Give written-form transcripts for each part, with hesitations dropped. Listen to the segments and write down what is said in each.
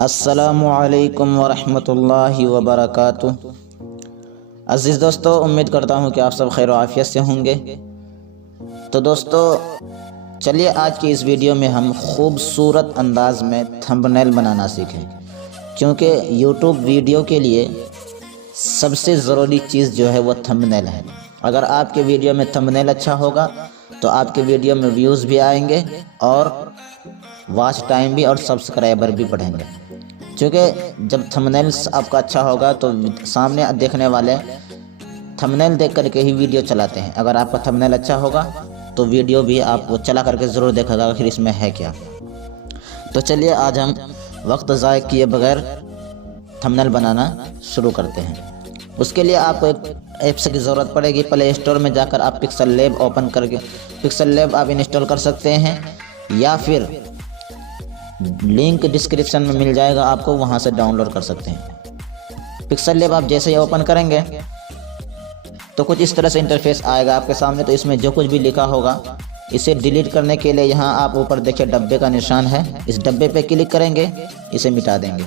अस्सलामुअलैकुम वरहमतुल्लाहि वबरकातुह। अज़ीज़ दोस्तों, उम्मीद करता हूँ कि आप सब खैर आफियत से होंगे। तो दोस्तों, चलिए आज की इस वीडियो में हम खूबसूरत अंदाज में थंबनेल बनाना सीखें, क्योंकि यूट्यूब वीडियो के लिए सबसे ज़रूरी चीज़ जो है वो थंबनेल है। अगर आपके वीडियो में थंबनेल अच्छा होगा तो आपके वीडियो में व्यूज़ भी आएंगे और वॉच टाइम भी और सब्सक्राइबर भी बढ़ेंगे। क्योंकि जब थंबनेल्स आपका अच्छा होगा तो सामने देखने वाले थंबनेल देख करके ही वीडियो चलाते हैं। अगर आपका थंबनेल अच्छा होगा तो वीडियो भी आप चला करके ज़रूर देखेगा आखिर इसमें है क्या। तो चलिए आज हम वक्त ज़ाय किए बगैर थंबनेल बनाना शुरू करते हैं। उसके लिए आपको एक ऐप्स की ज़रूरत पड़ेगी। प्ले स्टोर में जाकर आप पिक्सल लैब ओपन करके पिक्सल लैब आप इंस्टॉल कर सकते हैं, या फिर लिंक डिस्क्रिप्शन में मिल जाएगा, आपको वहां से डाउनलोड कर सकते हैं। पिक्सल लैब आप जैसे ही ओपन करेंगे तो कुछ इस तरह से इंटरफेस आएगा आपके सामने। तो इसमें जो कुछ भी लिखा होगा इसे डिलीट करने के लिए यहाँ आप ऊपर देखिए डब्बे का निशान है, इस डब्बे पे क्लिक करेंगे, इसे मिटा देंगे।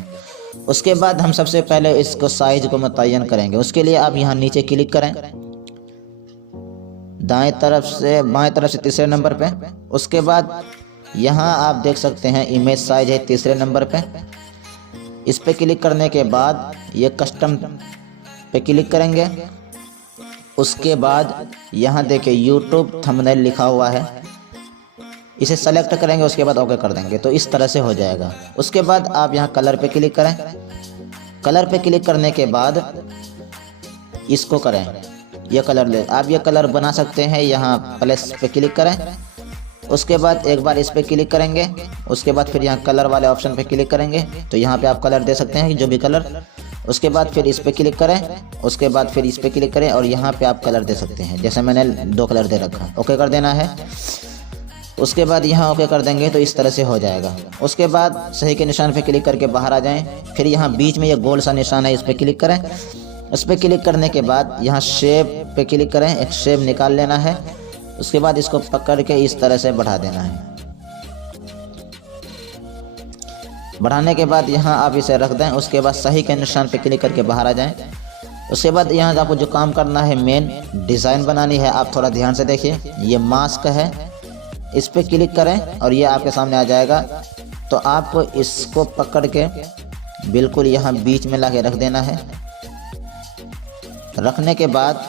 उसके बाद हम सबसे पहले इसको साइज को मुतय्यन करेंगे। उसके लिए आप यहाँ नीचे क्लिक करें, दाएं तरफ से बाएं तरफ से तीसरे नंबर पे। उसके बाद यहाँ आप देख सकते हैं इमेज साइज है तीसरे नंबर पे। इस पे क्लिक करने के बाद ये कस्टम पे क्लिक करेंगे। उसके बाद यहाँ देखिए यूट्यूब थंबनेल लिखा हुआ है, इसे सेलेक्ट करेंगे, उसके बाद ओके कर देंगे तो इस तरह से हो जाएगा। उसके बाद आप यहाँ कलर पे क्लिक करें। कलर पे क्लिक करने के बाद इसको करें, ये कलर ले आप ये कलर बना सकते हैं। यहाँ प्लस पे क्लिक करें। उसके बाद एक बार इस पे क्लिक करेंगे। उसके बाद फिर यहाँ कलर वाले ऑप्शन पे क्लिक करेंगे तो यहाँ पे आप कलर दे सकते हैं जो भी कलर। उसके बाद फिर इस पे क्लिक करें। उसके बाद फिर इस पे क्लिक करें और यहाँ पे आप कलर दे सकते हैं, जैसे मैंने 2 कलर दे रखा। ओके कर देना है। उसके बाद यहाँ ओके कर देंगे तो इस तरह से हो जाएगा। उसके बाद सही के निशान पे क्लिक करके बाहर आ जाएं। फिर यहाँ बीच में ये गोल सा निशान है, इस पे क्लिक करें। इस पे क्लिक करने के बाद यहाँ शेप पे क्लिक करें, एक शेप निकाल लेना है। उसके बाद इसको पकड़ के इस तरह से बढ़ा देना है। बढ़ाने के बाद यहाँ आप इसे रख दें। उसके बाद सही के निशान पे क्लिक करके बाहर आ जाएं। उसके बाद यहाँ आपको जो काम करना है, मेन डिज़ाइन बनानी है। आप थोड़ा ध्यान से देखिए, ये मास्क है, इस पे क्लिक करें और ये आपके सामने आ जाएगा। तो आपको इसको पकड़ के बिल्कुल यहाँ बीच में ला के रख देना है। रखने के बाद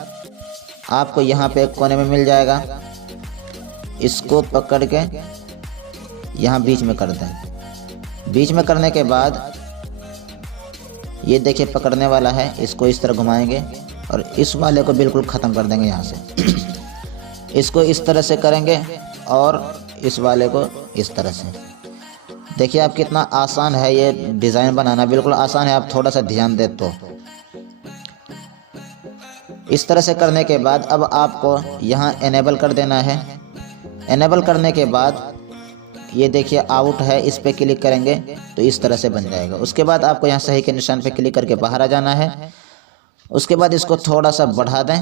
आपको यहाँ पे एक कोने में मिल जाएगा, इसको पकड़ के यहाँ बीच में कर दें। बीच में करने के बाद ये देखिए पकड़ने वाला है, इसको इस तरह घुमाएंगे और इस वाले को बिल्कुल ख़त्म कर देंगे यहाँ से। इसको इस तरह से करेंगे और इस वाले को इस तरह से। देखिए आप कितना आसान है ये डिज़ाइन बनाना, बिल्कुल आसान है, आप थोड़ा सा ध्यान दें तो। इस तरह से करने के बाद अब आपको यहाँ इनेबल कर देना है। इनेबल करने के बाद ये देखिए आउट है, इस पे क्लिक करेंगे तो इस तरह से बन जाएगा। उसके बाद आपको यहाँ सही के निशान पे क्लिक करके बाहर आ जाना है। उसके बाद इसको थोड़ा सा बढ़ा दें।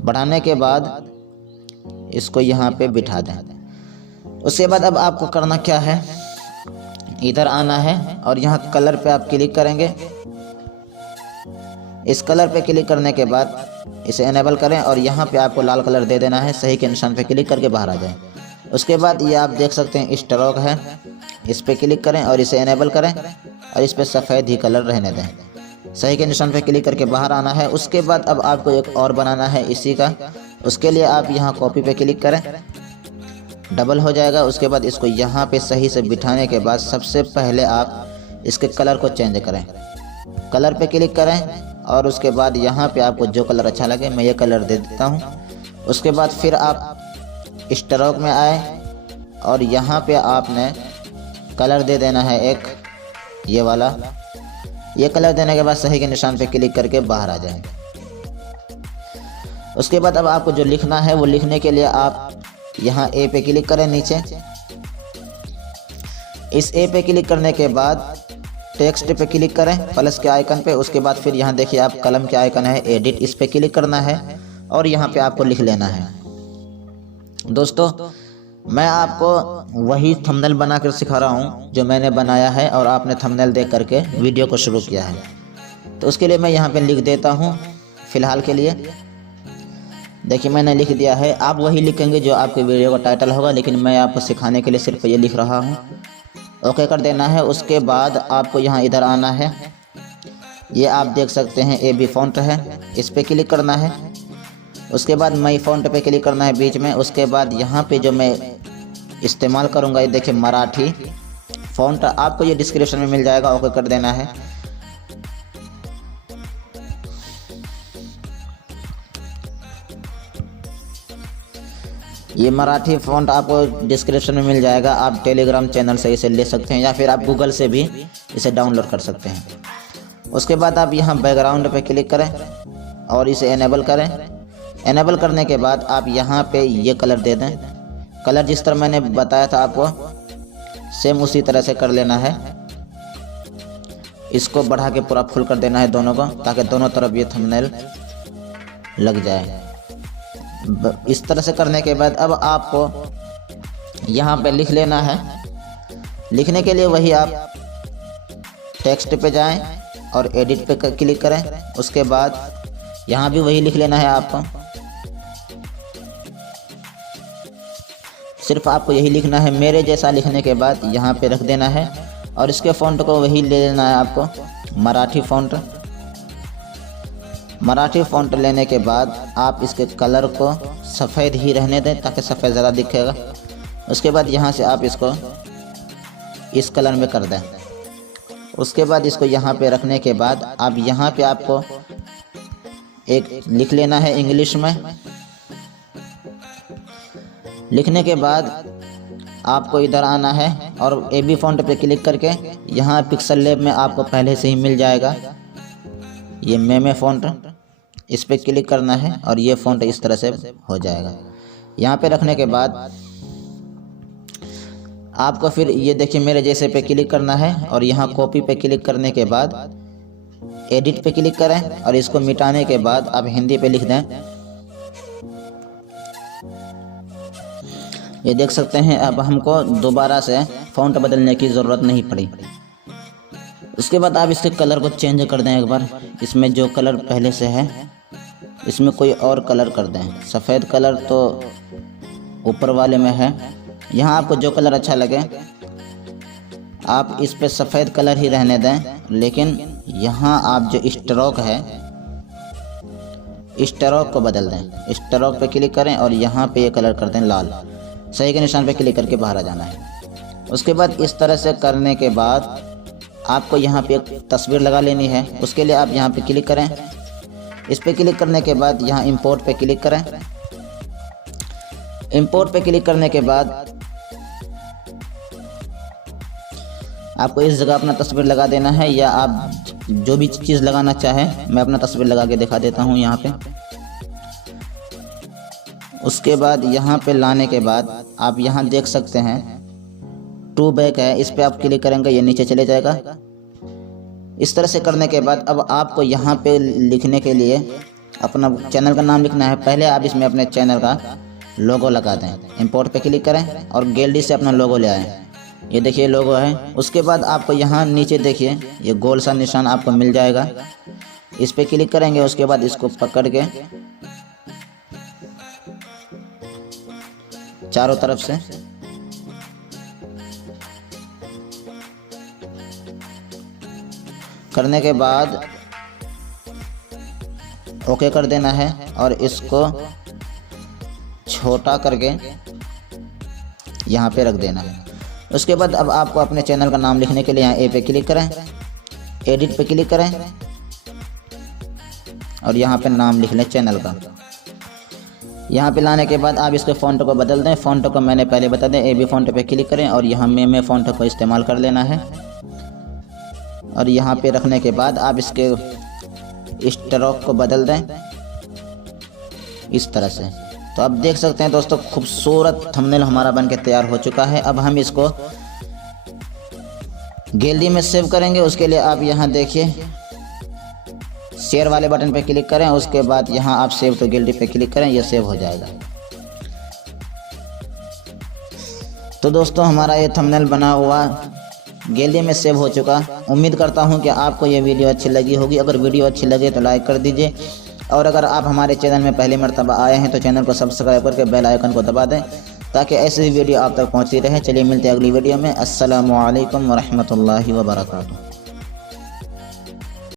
बढ़ाने के बाद इसको यहाँ पे बिठा दें। उसके बाद अब आपको करना क्या है, इधर आना है और यहाँ कलर पे आप क्लिक करेंगे। इस कलर पे क्लिक करने के बाद इसे इनेबल करें और यहाँ पे आपको लाल कलर दे देना है। सही के निशान पे क्लिक करके बाहर आ जाएं। उसके बाद ये आप देख सकते हैं स्ट्रोक है, इस पे क्लिक करें और इसे इनेबल करें और इस पे सफ़ेद ही कलर रहने दें। सही के निशान पे क्लिक करके बाहर आना है। उसके बाद अब आपको एक और बनाना है इसी का। उसके लिए आप यहाँ कॉपी पे क्लिक करें, डबल हो जाएगा। उसके बाद इसको यहाँ पे सही से बिठाने के बाद सबसे पहले आप इसके कलर को चेंज करें। कलर पे क्लिक करें और उसके बाद यहाँ पे आपको जो कलर अच्छा लगे, मैं ये कलर दे देता हूँ। उसके बाद फिर आप स्ट्रोक में आए और यहाँ पे आपने कलर दे देना है एक, ये वाला। ये कलर देने के बाद सही के निशान पे क्लिक करके बाहर आ जाएं। उसके बाद अब आपको जो लिखना है वो लिखने के लिए आप यहाँ ए पे क्लिक करें नीचे। इस ए पे क्लिक करने के बाद टेक्स्ट पे क्लिक करें प्लस के आइकन पे। उसके बाद फिर यहाँ देखिए आप कलम के आइकन है एडिट, इस पे क्लिक करना है और यहाँ पे आपको लिख लेना है। दोस्तों मैं आपको वही थंबनेल बना कर सिखा रहा हूँ जो मैंने बनाया है और आपने थंबनेल देख करके वीडियो को शुरू किया है। तो उसके लिए मैं यहाँ पे लिख देता हूँ फ़िलहाल के लिए। देखिए मैंने लिख दिया है। आप वही लिखेंगे जो आपके वीडियो का टाइटल होगा, लेकिन मैं आपको सिखाने के लिए सिर्फ ये लिख रहा हूँ। ओके कर देना है। उसके बाद आपको यहाँ इधर आना है। ये आप देख सकते हैं AB फ़ॉन्ट है, इस पर क्लिक करना है। उसके बाद माई फ़ॉन्ट पे क्लिक करना है बीच में। उसके बाद यहाँ पे जो मैं इस्तेमाल करूँगा ये देखिए मराठी फ़ॉन्ट, आपको ये डिस्क्रिप्शन में मिल जाएगा। ओके कर देना है। ये मराठी फ़ॉन्ट आपको डिस्क्रिप्शन में मिल जाएगा। आप टेलीग्राम चैनल से इसे ले सकते हैं या फिर आप गूगल से भी इसे डाउनलोड कर सकते हैं। उसके बाद आप यहाँ बैकग्राउंड पे क्लिक करें और इसे इनेबल करें। इनेबल करने के बाद आप यहाँ पे ये कलर दे दें। कलर जिस तरह मैंने बताया था आपको सेम उसी तरह से कर लेना है। इसको बढ़ा के पूरा फुल कर देना है दोनों को, ताकि दोनों तरफ ये थंबनेल लग जाए। इस तरह से करने के बाद अब आपको यहाँ पे लिख लेना है। लिखने के लिए वही आप टेक्स्ट पे जाएं और एडिट पे क्लिक करें। उसके बाद यहाँ भी वही लिख लेना है आपको। सिर्फ आपको यही लिखना है। मेरे जैसा लिखने के बाद यहाँ पे रख देना है और इसके फ़ॉन्ट को वही ले लेना है आपको, मराठी फ़ॉन्ट। मराठी फ़ॉन्ट लेने के बाद आप इसके कलर को सफ़ेद ही रहने दें ताकि सफ़ेद ज़्यादा दिखेगा। उसके बाद यहाँ से आप इसको इस कलर में कर दें। उसके बाद इसको यहाँ पे रखने के बाद आप यहाँ पे आपको एक लिख लेना है इंग्लिश में। लिखने के बाद आपको इधर आना है और AB फ़ॉन्ट पे क्लिक करके यहाँ पिक्सल लैब में आपको पहले से ही मिल जाएगा ये मेमे फ़ॉन्ट, इस पे क्लिक करना है और ये फ़ॉन्ट इस तरह से हो जाएगा। यहाँ पे रखने के बाद आपको फिर ये देखिए मेरे जैसे पे क्लिक करना है और यहाँ कॉपी पे क्लिक करने के बाद एडिट पे क्लिक करें और इसको मिटाने के बाद आप हिंदी पे लिख दें। ये देख सकते हैं अब हमको दोबारा से फ़ॉन्ट बदलने की ज़रूरत नहीं पड़ी। उसके बाद आप इसके कलर को चेंज कर दें एक बार। इसमें जो कलर पहले से है इसमें कोई और कलर कर दें। सफ़ेद कलर तो ऊपर वाले में है, यहाँ आपको जो कलर अच्छा लगे आप इस पे सफ़ेद कलर ही रहने दें। लेकिन यहाँ आप जो स्ट्रोक है स्ट्रोक को बदल दें। स्ट्रोक पे क्लिक करें और यहाँ पे ये कलर कर दें लाल। सही के निशान पे क्लिक करके बाहर आ जाना है। उसके बाद इस तरह से करने के बाद आपको यहाँ पे एक तस्वीर लगा लेनी है। उसके लिए आप यहाँ पे क्लिक करें। इस पे क्लिक करने के बाद यहाँ इंपोर्ट पे क्लिक करें। इंपोर्ट पे क्लिक करने के बाद आपको इस जगह अपना तस्वीर लगा देना है, या आप जो भी चीज़ लगाना चाहें। मैं अपना तस्वीर लगा के दिखा देता हूँ यहाँ पे। उसके बाद यहाँ पे लाने के बाद आप यहाँ देख सकते हैं टू बैक है, इस पे आप क्लिक करेंगे ये नीचे चले जाएगा। इस तरह से करने के बाद अब आपको यहाँ पे लिखने के लिए अपना चैनल का नाम लिखना है। पहले आप इसमें अपने चैनल का लोगो लगा दें। इंपोर्ट पे क्लिक करें और गैलरी से अपना लोगो ले आएँ। ये देखिए लोगो है। उसके बाद आपको यहाँ नीचे देखिए ये गोल सा निशान आपको मिल जाएगा, इस पे क्लिक करेंगे। उसके बाद इसको पकड़ के चारों तरफ से करने के बाद ओके कर देना है और इसको छोटा करके यहाँ पे रख देना है। उसके बाद अब आपको अपने चैनल का नाम लिखने के लिए यहाँ ए पे क्लिक करें, एडिट पे क्लिक करें और यहाँ पे नाम लिख लें चैनल का। यहाँ पे लाने के बाद आप इसके फ़ॉन्ट को बदल दें। फ़ॉन्ट को मैंने पहले बता दें, AB फ़ॉन्ट पे क्लिक करें और यहाँ मेमे फ़ॉन्ट को इस्तेमाल कर लेना है। और यहाँ पे रखने के बाद आप इसके स्ट्रोक को बदल दें इस तरह से। तो आप देख सकते हैं दोस्तों खूबसूरत थंबनेल हमारा बनके तैयार हो चुका है। अब हम इसको गैलरी में सेव करेंगे। उसके लिए आप यहाँ देखिए शेयर वाले बटन पे क्लिक करें। उसके बाद यहाँ आप सेव टू गैलरी पे क्लिक करें, ये सेव हो जाएगा। तो दोस्तों हमारा ये थंबनेल बना हुआ गैलरी में सेव हो चुका। उम्मीद करता हूँ कि आपको ये वीडियो अच्छी लगी होगी। अगर वीडियो अच्छी लगे तो लाइक कर दीजिए, और अगर आप हमारे चैनल में पहली मर्तबा आए हैं तो चैनल को सब्सक्राइब करके बेल आइकन को दबा दें ताकि ऐसी वीडियो आप तक पहुँचती रहे। चलिए मिलते हैं अगली वीडियो में। अस्सलामु अलैकुम वरहमतुल्लाहि वबरकातुहू।